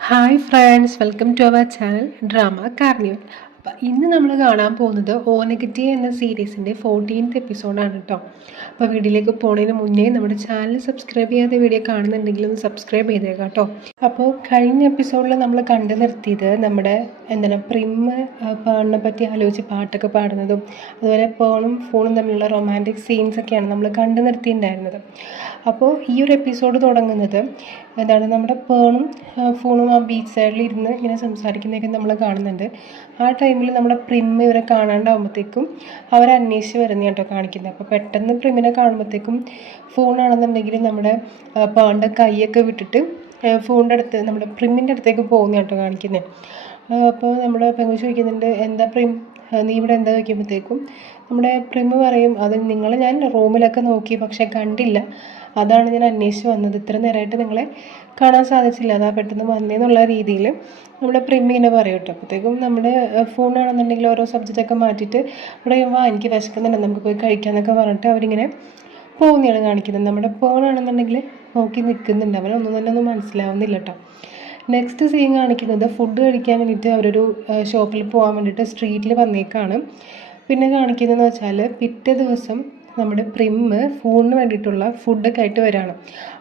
Hi friends, welcome to our channel drama carnival. അപ്പം ഇന്ന് നമ്മൾ കാണാൻ പോകുന്നത് ഓ നെഗറ്റീവ് എന്ന സീരീസിൻ്റെ 14th എപ്പിസോഡാണ് കേട്ടോ. അപ്പോൾ വീഡിയോയിലേക്ക് പോകുന്നതിന് മുന്നേ നമ്മുടെ ചാനൽ സബ്സ്ക്രൈബ് ചെയ്യാതെ വീഡിയോ കാണുന്നുണ്ടെങ്കിൽ ഒന്ന് സബ്സ്ക്രൈബ് ചെയ്തേക്കാം കേട്ടോ. അപ്പോൾ കഴിഞ്ഞ എപ്പിസോഡിൽ നമ്മൾ കണ്ടു നിർത്തിയത് നമ്മുടെ പ്രിമ്മ് പേണിനെ പറ്റി ആലോചിച്ച് പാട്ടൊക്കെ പാടുന്നതും അതുപോലെ പേണും ഫോണും തമ്മിലുള്ള റൊമാൻറ്റിക് സീൻസൊക്കെയാണ് നമ്മൾ കണ്ടു നിർത്തിയിട്ടുണ്ടായിരുന്നത്. അപ്പോൾ ഈ ഒരു എപ്പിസോഡ് തുടങ്ങുന്നത് നമ്മുടെ പേണും ഫോണും ആ ബീച്ച് സൈഡിൽ ഇരുന്ന് ഇങ്ങനെ സംസാരിക്കുന്നതൊക്കെ നമ്മൾ കാണുന്നുണ്ട്. ആ ടൈമിൽ നമ്മുടെ പ്രിമ്മ് ഇവരെ കാണാണ്ടാവുമ്പോഴത്തേക്കും അവരെ അന്വേഷിച്ച് വരുന്ന കേട്ടോ കാണിക്കുന്നത്. അപ്പോൾ പെട്ടെന്ന് പ്രിമ്മിനെ കാണുമ്പോഴത്തേക്കും ഫോണാണെന്നുണ്ടെങ്കിൽ നമ്മുടെ പേണിൻ്റെ കൈയൊക്കെ വിട്ടിട്ട് ഫോണിൻ്റെ അടുത്ത് നമ്മുടെ പ്രിമ്മിൻ്റെ അടുത്തേക്ക് പോകുന്ന കേട്ടോ കാണിക്കുന്നത്. അപ്പോൾ നമ്മുടെ പെങ്ങ് ചോദിക്കുന്നുണ്ട്, എന്താ പ്രിം നീ ഇവിടെ എന്താ ചോദിക്കുമ്പോഴത്തേക്കും നമ്മുടെ പ്രിമ്മ് പറയും, അത് നിങ്ങളെ ഞാൻ റൂമിലൊക്കെ നോക്കി പക്ഷെ കണ്ടില്ല, അതാണ് ഞാൻ അന്വേഷിച്ച് വന്നത്, ഇത്ര നേരമായിട്ട് നിങ്ങളെ കാണാൻ സാധിച്ചില്ല, അതാ പെട്ടെന്ന് വന്നേന്നുള്ള രീതിയിൽ നമ്മുടെ പ്രിമ്മ് ഇങ്ങനെ പറയും കേട്ടോ. അപ്പോഴത്തേക്കും നമ്മുടെ ഫോണാണെന്നുണ്ടെങ്കിൽ ഓരോ സബ്ജക്റ്റൊക്കെ മാറ്റിയിട്ട് ഇവിടെ എനിക്ക് വിശക്കുന്നുണ്ട് നമുക്ക് പോയി കഴിക്കാമെന്നൊക്കെ പറഞ്ഞിട്ട് അവരിങ്ങനെ പോകുന്നതാണ് കാണിക്കുന്നത്. നമ്മുടെ ഫോണാണെന്നുണ്ടെങ്കിൽ നോക്കി നിൽക്കുന്നുണ്ട്, അവനൊന്നും തന്നെ ഒന്നും മനസ്സിലാവുന്നില്ല കേട്ടോ. നെക്സ്റ്റ് സീൻ കാണിക്കുന്നത് ഫുഡ് കഴിക്കാൻ വേണ്ടിയിട്ട് അവരൊരു ഷോപ്പിൽ പോകാൻ വേണ്ടിയിട്ട് സ്ട്രീറ്റിൽ വന്നേക്കാണ്. പിന്നെ കാണിക്കുന്നതെന്ന് വെച്ചാൽ പിറ്റേ ദിവസം നമ്മുടെ പ്രിമ്മ് ഫോണിന് വേണ്ടിയിട്ടുള്ള ഫുഡൊക്കെ ആയിട്ട് വരികയാണ്.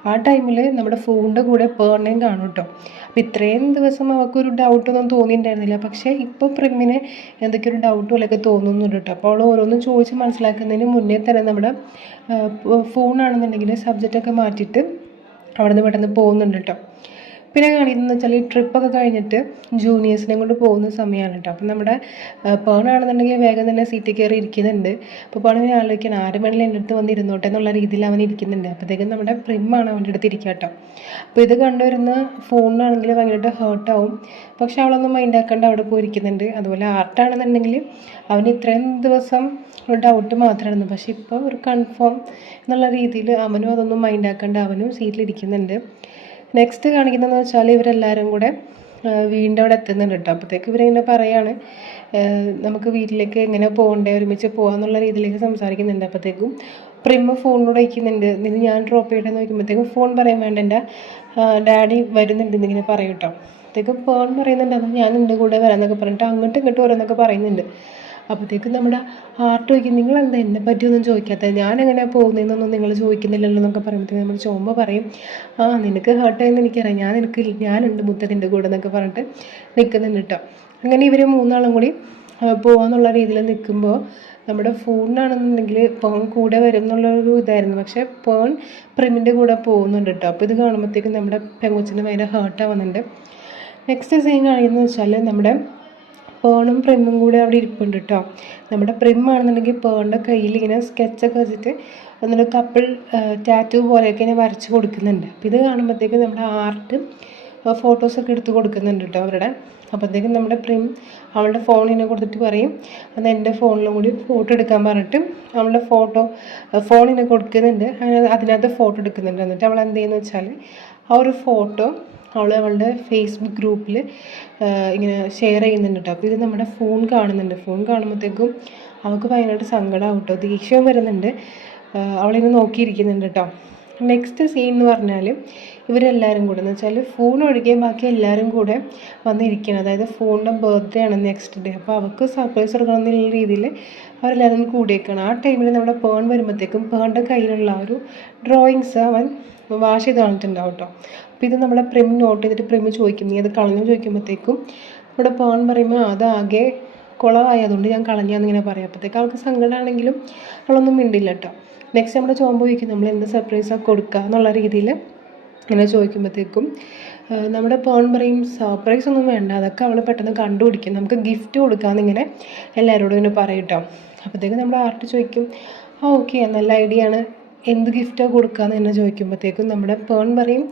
ആ ടൈമിൽ നമ്മുടെ ഫോണിൻ്റെ കൂടെ പേണിനെയും കാണും കേട്ടോ. അപ്പോൾ ഇത്രയും ദിവസം അവൾക്കൊരു ഡൗട്ടൊന്നും തോന്നിയിട്ടുണ്ടായിരുന്നില്ല, പക്ഷേ ഇപ്പോൾ പ്രിമ്മിന് എന്തൊക്കെ ഒരു ഡൗട്ട് പോലെയൊക്കെ തോന്നുന്നുണ്ട് കേട്ടോ. അപ്പോൾ അവൾ ഓരോന്നും ചോദിച്ച് മനസ്സിലാക്കുന്നതിന് മുന്നേ തന്നെ നമ്മുടെ ഫോണാണെന്നുണ്ടെങ്കിൽ സബ്ജക്റ്റൊക്കെ മാറ്റിയിട്ട് അവിടെ നിന്ന് പെട്ടെന്ന് പോകുന്നുണ്ട് കേട്ടോ. പിന്നെ കാണിക്കുന്നതെന്ന് വെച്ചാൽ ഈ ട്രിപ്പൊക്കെ കഴിഞ്ഞിട്ട് ജൂനിയേഴ്സിനെ കൊണ്ട് പോകുന്ന സമയമാണ് കേട്ടോ. അപ്പം നമ്മുടെ പേണാണെന്നുണ്ടെങ്കിൽ വേഗം തന്നെ സീറ്റിൽ കയറി ഇരിക്കുന്നുണ്ട്. അപ്പോൾ പേണിനെ ആലോചിക്കണം, ആര് വേണമെങ്കിലും എൻ്റെ അടുത്ത് വന്ന് ഇരുന്നോട്ടെ എന്നുള്ള രീതിയിൽ അവൻ ഇരിക്കുന്നുണ്ട്. അപ്പോഴത്തേക്കും നമ്മുടെ പ്രിമ്മാണ് അവൻ്റെ അടുത്ത് ഇരിക്കുക കേട്ടോ. അപ്പോൾ ഇത് കണ്ടുവരുന്ന ഫോണിനാണെങ്കിൽ ഭയങ്കരമായിട്ട് ഹേർട്ടാവും, പക്ഷെ അവളൊന്നും മൈൻഡാക്കാണ്ട് അവിടെ പോയി ഇരിക്കുന്നുണ്ട്. അതുപോലെ ആർട്ടാണെന്നുണ്ടെങ്കിൽ അവന് ഇത്രയും ദിവസം ഒരു ഡൗട്ട് മാത്രമായിരുന്നു, പക്ഷെ ഇപ്പോൾ ഒരു കൺഫേം എന്നുള്ള രീതിയിൽ അവനും അതൊന്നും മൈൻഡാക്കാണ്ട് അവനും സീറ്റിലിരിക്കുന്നുണ്ട്. നെക്സ്റ്റ് കാണിക്കുന്നതെന്ന് വെച്ചാൽ ഇവരെല്ലാവരും കൂടെ വീടിൻ്റെ അവിടെ എത്തുന്നുണ്ട് കേട്ടോ. അപ്പോഴത്തേക്ക് ഇവരിങ്ങനെ പറയാണ്, നമുക്ക് വീട്ടിലേക്ക് എങ്ങനെ പോകണ്ടേ, ഒരുമിച്ച് പോകാമെന്നുള്ള രീതിയിലേക്ക് സംസാരിക്കുന്നുണ്ട്. അപ്പോഴത്തേക്കും പ്രിമ്മ ഫോണിലൂടെ അയക്കുന്നുണ്ട്, ഇത് ഞാൻ ഡ്രോപ്പ് ചെയ്യട്ടെ എന്ന് നോക്കുമ്പോഴത്തേക്കും ഫോൺ പറയാൻ വേണ്ട, എൻ്റെ ഡാഡി വരുന്നുണ്ട് എന്നിങ്ങനെ പറയും കേട്ടോ. അപ്പോഴത്തേക്കും ഫോൺ പറയുന്നുണ്ട്, അത് ഞാൻ എൻ്റെ കൂടെ വരാമെന്നൊക്കെ പറഞ്ഞിട്ട് അങ്ങോട്ടും ഇങ്ങോട്ടും ഓരോന്നൊക്കെ പറയുന്നുണ്ട്. അപ്പോഴത്തേക്കും നമ്മുടെ ഹാർട്ട് ചോദിക്കും, നിങ്ങളെന്താ എന്നെ പറ്റിയൊന്നും ചോദിക്കാത്തത്, ഞാൻ എങ്ങനെയാണ് പോകുന്നതെന്നൊന്നും നിങ്ങൾ ചോദിക്കുന്നില്ലല്ലോ എന്നൊക്കെ പറയുമ്പോഴത്തേക്കും നമ്മൾ ചോമ്പ പറയും, നിനക്ക് ഹേർട്ടായെന്ന് എനിക്കറിയാം, ഞാനുണ്ട് മുത്തതിൻ്റെ കൂടെ എന്നൊക്കെ പറഞ്ഞിട്ട് നിൽക്കുന്നുണ്ട് കേട്ടോ. അങ്ങനെ ഇവർ മൂന്നാളും കൂടി പോകാമെന്നുള്ള രീതിയിൽ നിൽക്കുമ്പോൾ നമ്മുടെ ഫോണിനാണെന്നുണ്ടെങ്കിൽ പേൺ കൂടെ വരും എന്നുള്ളൊരു ഇതായിരുന്നു, പക്ഷേ പേൺ പ്രിമിൻ്റെ കൂടെ പോകുന്നുണ്ട് കേട്ടോ. അപ്പോൾ ഇത് കാണുമ്പോഴത്തേക്കും നമ്മുടെ പെങ്കൊച്ചിന് ഭയങ്കര ഹേർട്ടാവുന്നുണ്ട്. നെക്സ്റ്റ് സീൻ കാണിക്കുന്നത് വെച്ചാൽ നമ്മുടെ പേണും പ്രിമ്മും കൂടെ അവിടെ ഇരിപ്പുണ്ട് കേട്ടോ. നമ്മുടെ പ്രിമ്മാണെന്നുണ്ടെങ്കിൽ പേണിൻ്റെ കയ്യിൽ ഇങ്ങനെ സ്കെച്ചൊക്കെ വെച്ചിട്ട് എന്നിട്ട് കപ്പിൾ ടാറ്റു പോലെയൊക്കെ ഇങ്ങനെ വരച്ച് കൊടുക്കുന്നുണ്ട്. അപ്പോൾ ഇത് കാണുമ്പോഴത്തേക്കും നമ്മുടെ ആർട്ട് ഫോട്ടോസൊക്കെ എടുത്ത് കൊടുക്കുന്നുണ്ട് കേട്ടോ അവരുടെ. അപ്പോഴത്തേക്കും നമ്മുടെ പ്രിം അവളുടെ ഫോണിനെ കൊടുത്തിട്ട് പറയും, അത് എൻ്റെ ഫോണിലും കൂടി ഫോട്ടോ എടുക്കാൻ പറഞ്ഞിട്ട് അവളുടെ ഫോണിനെ കൊടുക്കുന്നുണ്ട്. അതിനകത്ത് ഫോട്ടോ എടുക്കുന്നുണ്ട്. എന്നിട്ട് അവൾ എന്ത് ചെയ്യുന്നത് വെച്ചാൽ ആ ഒരു ഫോട്ടോ അവളുടെ ഫേസ്ബുക്ക് ഗ്രൂപ്പിൽ ഇങ്ങനെ ഷെയർ ചെയ്യുന്നുണ്ട് കേട്ടോ. അപ്പോൾ ഇത് നമ്മുടെ ഫോൺ കാണുന്നുണ്ട്. ഫോൺ കാണുമ്പോഴത്തേക്കും അവൾക്ക് ഭയങ്കരമായിട്ട് സങ്കടമാവും കേട്ടോ, ദേഷ്യം വരുന്നുണ്ട്. അവളിങ്ങനെ നോക്കിയിരിക്കുന്നുണ്ട് കേട്ടോ. നെക്സ്റ്റ് സീൻ എന്ന് പറഞ്ഞാൽ ഇവരെല്ലാവരും കൂടെ എന്ന് വെച്ചാൽ ഫോൺ ഒഴികെ ബാക്കി എല്ലാവരും കൂടെ വന്നിരിക്കണം. അതായത് ഫോണിൻ്റെ ബർത്ത്ഡേ ആണ് നെക്സ്റ്റ് ഡേ. അപ്പോൾ അവൾക്ക് സർപ്രൈസ് കൊടുക്കണം എന്നുള്ള രീതിയിൽ അവരെല്ലാവരും കൂടിയേക്കണം. ആ ടൈമിൽ നമ്മുടെ പേൺ വരുമ്പോഴത്തേക്കും പേണിൻ്റെ കയ്യിലുള്ള ഒരു ഡ്രോയിങ്സ് അവൻ വാഷ് ചെയ്ത് കളഞ്ഞിട്ടുണ്ടാവും കേട്ടോ. അപ്പോൾ ഇത് നമ്മുടെ പ്രിം നോട്ട് ചെയ്തിട്ട് പ്രിം ചോദിക്കും, നീ അത് കളഞ്ഞു ചോദിക്കുമ്പോഴത്തേക്കും നമ്മുടെ പേൺ പറയുമ്പോൾ അതാകെ കുളമായി, അതുകൊണ്ട് ഞാൻ കളഞ്ഞാന്നിങ്ങനെ പറയും. അപ്പോഴത്തേക്ക് അവൾക്ക് സങ്കടമാണെങ്കിലും അവളൊന്നും മിണ്ടില്ല കേട്ടോ. നെക്സ്റ്റ് നമ്മുടെ ചോമ്പ് ചോദിക്കും, നമ്മൾ എന്ത് സർപ്രൈസാണ് കൊടുക്കുക എന്നുള്ള രീതിയിൽ ഇങ്ങനെ ചോദിക്കുമ്പോഴത്തേക്കും നമ്മുടെ പേൺ പറയും, സർപ്രൈസ് ഒന്നും വേണ്ട, അതൊക്കെ അവൾ പെട്ടെന്ന് കണ്ടുപിടിക്കും, നമുക്ക് ഗിഫ്റ്റ് കൊടുക്കാമെന്നിങ്ങനെ എല്ലാവരോടും ഇങ്ങനെ പറയും കേട്ടോ. അപ്പോഴത്തേക്കും നമ്മുടെ ആർട്ട് ചോദിക്കും, ഓക്കെ നല്ല ഐഡിയ ആണ്, എന്ത് ഗിഫ്റ്റാണ് കൊടുക്കാമെന്ന് തന്നെ ചോദിക്കുമ്പോഴത്തേക്കും നമ്മുടെ പേൺ പറയും,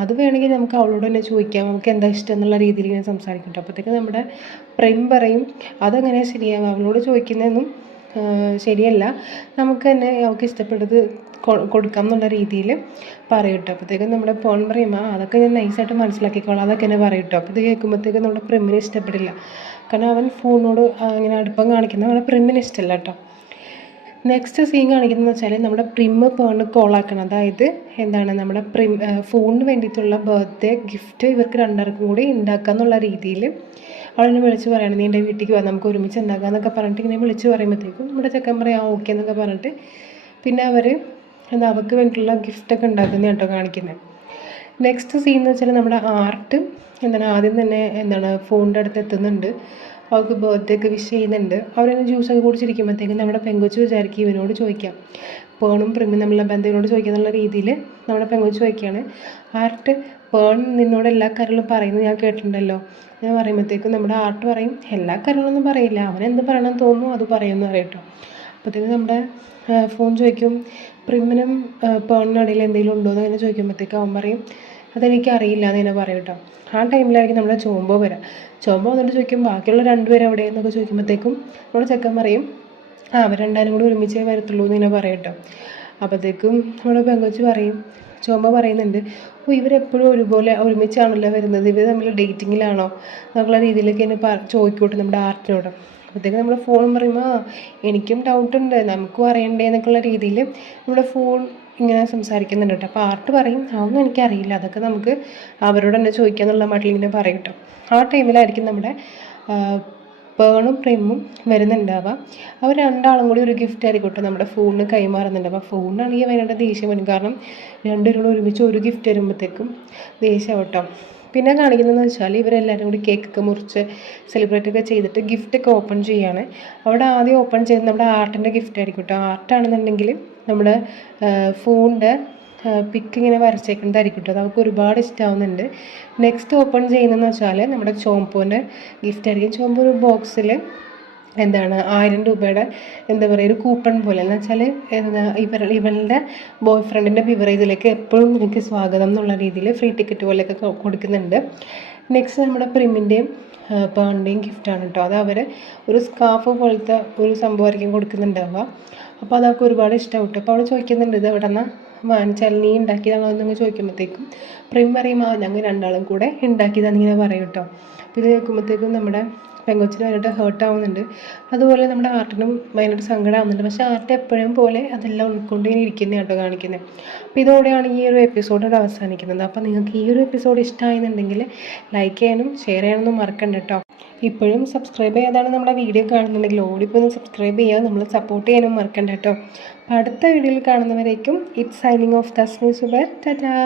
അത് വേണമെങ്കിൽ നമുക്ക് അവളോട് തന്നെ ചോദിക്കാം, നമുക്ക് എന്താ ഇഷ്ടം എന്നുള്ള രീതിയിൽ ഇങ്ങനെ സംസാരിക്കും കേട്ടോ. അപ്പോഴത്തേക്കും നമ്മുടെ പ്രിം പറയും, അതെങ്ങനെയാണ് ശരിയാവും, അവളോട് ചോദിക്കുന്നതൊന്നും ശരിയല്ല, നമുക്ക് തന്നെ അവൾക്ക് ഇഷ്ടപ്പെട്ടത് കൊടുക്കാം എന്നുള്ള രീതിയിൽ പറയും കേട്ടോ. അപ്പോഴത്തേക്കും നമ്മുടെ പേൺ പറയും, അതൊക്കെ ഞാൻ നൈസായിട്ട് മനസ്സിലാക്കിക്കോളാം, അതൊക്കെ തന്നെ പറയും കേട്ടോ. അപ്പോൾ ഇത് കേൾക്കുമ്പോഴത്തേക്കും നമ്മുടെ പ്രിമ്മിന് ഇഷ്ടപ്പെടില്ല, കാരണം അവൻ ഫോണിനോട് ഇങ്ങനെ അടുപ്പം കാണിക്കുന്നത് നമ്മുടെ പ്രിമ്മിന് ഇഷ്ടമല്ല കേട്ടോ. നെക്സ്റ്റ് സീൻ കാണിക്കുന്നത് വെച്ചാൽ നമ്മുടെ പേണ് കോളാക്കണം. അതായത് എന്താണ് നമ്മുടെ ഫോണിന് വേണ്ടിയിട്ടുള്ള ബർത്ത്ഡേ ഗിഫ്റ്റ് ഇവർക്ക് രണ്ടാർക്കും കൂടി ഉണ്ടാക്കുക എന്നുള്ള രീതിയിൽ അവളെന്നെ വിളിച്ച് പറയണം, നീ എൻ്റെ വീട്ടിലേക്ക് വാ, നമുക്ക് ഒരുമിച്ച് ഉണ്ടാക്കുക എന്നൊക്കെ പറഞ്ഞിട്ട് ഇങ്ങനെ വിളിച്ച് പറയുമ്പോഴത്തേക്കും നമ്മുടെ ചെക്കൻ പറയാം ഓക്കെ എന്നൊക്കെ പറഞ്ഞിട്ട് പിന്നെ അവർ അവർക്ക് വേണ്ടിയിട്ടുള്ള ഗിഫ്റ്റൊക്കെ ഉണ്ടാക്കുന്നത് കേട്ടോ കാണിക്കുന്നത്. നെക്സ്റ്റ് സീൻ എന്ന് വെച്ചാൽ നമ്മുടെ ആർട്ട് ആദ്യം തന്നെ ഫോണിൻ്റെ അടുത്ത് എത്തുന്നുണ്ട്. അവൾക്ക് ബർത്ത്ഡേ ഒക്കെ വിഷ് ചെയ്യുന്നുണ്ട്. അവരങ്ങനെ ജ്യൂസൊക്കെ കുടിച്ചിരിക്കുമ്പോഴത്തേക്കും നമ്മുടെ പെങ്കൊച്ച് വിചാരിക്കും ഇവനോട് ചോദിക്കാം, പേണും പ്രിമും തമ്മിലുള്ള ബന്ധത്തിനോട് ചോദിക്കുക എന്നുള്ള രീതിയിൽ നമ്മുടെ പെങ്കൊച്ച് ചോദിക്കുകയാണ്, ആർട്ട് പേൺ നിന്നോട് എല്ലാ കാര്യങ്ങളും പറയുന്നത് ഞാൻ കേട്ടിട്ടുണ്ടല്ലോ എന്ന് പറയുമ്പോഴത്തേക്കും നമ്മുടെ ആർട്ട് പറയും എല്ലാ കാര്യങ്ങളൊന്നും പറയില്ല, അവനെന്ത് പറയണമെന്ന് തോന്നുന്നു അത് പറയുമെന്ന് പറയട്ടോ. അപ്പോഴത്തേക്കും നമ്മുടെ ഫോൺ ചോദിക്കും പ്രിമിനും പേണിനിടയിൽ എന്തെങ്കിലും ഉണ്ടോ എന്ന് അങ്ങനെ ചോദിക്കുമ്പോഴത്തേക്കും അവൻ പറയും അതെനിക്കറിയില്ല എന്ന് തന്നെ പറയും കേട്ടോ. ആ ടൈമിലായിരിക്കും നമ്മുടെ ചോമ്പോ വരാം. ചോമ്പോ വന്നിട്ട് ചോദിക്കും ബാക്കിയുള്ള രണ്ടുപേരും എവിടെയെന്നൊക്കെ ചോദിക്കുമ്പോഴത്തേക്കും നമ്മുടെ ചെക്കൻ പറയും അവർ രണ്ടാരും കൂടി ഒരുമിച്ചേ വരത്തുള്ളൂ എന്ന് തന്നെ പറയും കേട്ടോ. അപ്പോഴത്തേക്കും നമ്മുടെ പെങ്കൊച്ച് പറയും, ചോമ്പ പറയുന്നുണ്ട് ഇവരെപ്പോഴും ഒരുമിച്ചാണല്ലോ വരുന്നത്, ഇവർ തമ്മിൽ ഡേറ്റിങ്ങിലാണോ എന്നുള്ള രീതിയിലൊക്കെ എന്നെ ചോദിക്കോട്ടെ നമ്മുടെ ആർട്ടിനോട്. അപ്പോഴത്തേക്കും നമ്മുടെ ഫോൺ പറയുമ്പോൾ എനിക്കും ഡൗട്ടുണ്ട് നമുക്കും അറിയണ്ടേ എന്നൊക്കെയുള്ള രീതിയിൽ നമ്മുടെ ഫോൺ ഇങ്ങനെ സംസാരിക്കുന്നുണ്ട് കേട്ടോ. അപ്പോൾ ആർട്ട് പറയും അതൊന്നും എനിക്കറിയില്ല, അതൊക്കെ നമുക്ക് അവരോട് തന്നെ ചോദിക്കുക എന്നുള്ള മട്ടിൽ ഇങ്ങനെ പറയും കേട്ടോ. ആ ടൈമിലായിരിക്കും നമ്മുടെ പേണും പ്രിമും വരുന്നുണ്ടാവുക. അവർ രണ്ടാളും കൂടി ഒരു ഗിഫ്റ്റ് ആയിരിക്കട്ടെ നമ്മുടെ ഫോണിന് കൈമാറുന്നുണ്ട്. അപ്പോൾ ഫോണിനാണെങ്കിൽ വേണ്ട ദേഷ്യം വരും, കാരണം രണ്ടുപേരും ഒരുമിച്ച് ഒരു ഗിഫ്റ്റ് വരുമ്പോഴത്തേക്കും ദേഷ്യം കേട്ടോ. പിന്നെ കാണിക്കുന്നതെന്ന് വെച്ചാൽ ഇവരെല്ലാവരും കൂടി കേക്കൊക്കെ മുറിച്ച് സെലിബ്രേറ്റ് ഒക്കെ ചെയ്തിട്ട് ഗിഫ്റ്റൊക്കെ ഓപ്പൺ ചെയ്യുകയാണ്. അവിടെ ആദ്യം ഓപ്പൺ ചെയ്യുന്നത് നമ്മുടെ ആർട്ടിൻ്റെ ഗിഫ്റ്റ് ആയിരിക്കും കേട്ടോ. ആർട്ടാണെന്നുണ്ടെങ്കിൽ നമ്മുടെ ഫോണിൻ്റെ പിക്ക് ഇങ്ങനെ വരച്ചേക്കുന്നതായിരിക്കും കേട്ടോ. അത് അവർക്ക് ഒരുപാട് ഇഷ്ടമാവുന്നുണ്ട്. നെക്സ്റ്റ് ഓപ്പൺ ചെയ്യുന്നതെന്ന് വെച്ചാൽ നമ്മുടെ ചോമ്പോൻ്റെ ഗിഫ്റ്റ് ആയിരിക്കും. ചോമ്പോ ഒരു ബോക്സിൽ 1000 രൂപയുടെ ഒരു കൂപ്പൺ പോലെ എന്ന് വെച്ചാൽ ഇവളുടെ ബോയ് ഫ്രണ്ടിൻ്റെ ബിവറേജിലേക്ക് എപ്പോഴും എനിക്ക് സ്വാഗതം എന്നുള്ള രീതിയിൽ ഫ്രീ ടിക്കറ്റ് പോലെയൊക്കെ കൊടുക്കുന്നുണ്ട്. നെക്സ്റ്റ് നമ്മുടെ പ്രിമിൻ്റെയും പേണിൻ്റെയും ഗിഫ്റ്റാണ് കേട്ടോ. അത് അവർ ഒരു സ്കാർഫ് പോലത്തെ ഒരു സംഭവമായിരിക്കും കൊടുക്കുന്നുണ്ടാവുക. അപ്പോൾ അതൊക്കെ ഒരുപാട് ഇഷ്ടമാവും കേട്ടോ. അപ്പോൾ അവൾ ചോദിക്കുന്നുണ്ട് ഇത് എവിടെ നിന്നാണ് വാങ്ങിച്ചാൽ നീ ഉണ്ടാക്കിയതാണോ എന്നൊക്കെ ചോദിക്കുമ്പോഴത്തേക്കും പ്രിം പറയും ഞങ്ങൾ രണ്ടാളും കൂടെ ഉണ്ടാക്കിയതാണെന്നിങ്ങനെ പറയും കേട്ടോ. അപ്പോൾ ഇത് കേൾക്കുമ്പോഴത്തേക്കും നമ്മുടെ പെങ്കൊച്ചിന് ഭയങ്കരമായിട്ട് ഹേർട്ടാവുന്നുണ്ട്. അതുപോലെ നമ്മുടെ ആർട്ടിനും ഭയങ്കരമായിട്ട് സങ്കടമാവുന്നുണ്ട്. പക്ഷേ ആർട്ട് എപ്പോഴും പോലെ അതെല്ലാം ഉൾക്കൊണ്ട് ഇങ്ങനെ ഇരിക്കുന്നത് കേട്ടോ കാണിക്കുന്നത്. അപ്പോൾ ഇതോടെയാണ് ഈ ഒരു എപ്പിസോഡ് അവസാനിക്കുന്നത്. അപ്പോൾ നിങ്ങൾക്ക് ഈ ഒരു എപ്പിസോഡ് ഇഷ്ടമായെന്നുണ്ടെങ്കിൽ ലൈക്ക് ചെയ്യാനും ഷെയർ ചെയ്യാനൊന്നും മറക്കണ്ട കേട്ടോ. ഇപ്പോഴും സബ്സ്ക്രൈബ് ചെയ്യാതാണ് നമ്മുടെ വീഡിയോ കാണുന്നുണ്ടെങ്കിൽ ഓടിപ്പോയി സബ്സ്ക്രൈബ് ചെയ്യുക, നമ്മൾ സപ്പോർട്ട് ചെയ്യാനും മറക്കണ്ട കേട്ടോ. അപ്പോൾ അടുത്ത വീഡിയോയിൽ കാണുന്നവരേക്കും it's signing off Thasni Zubair. Tata.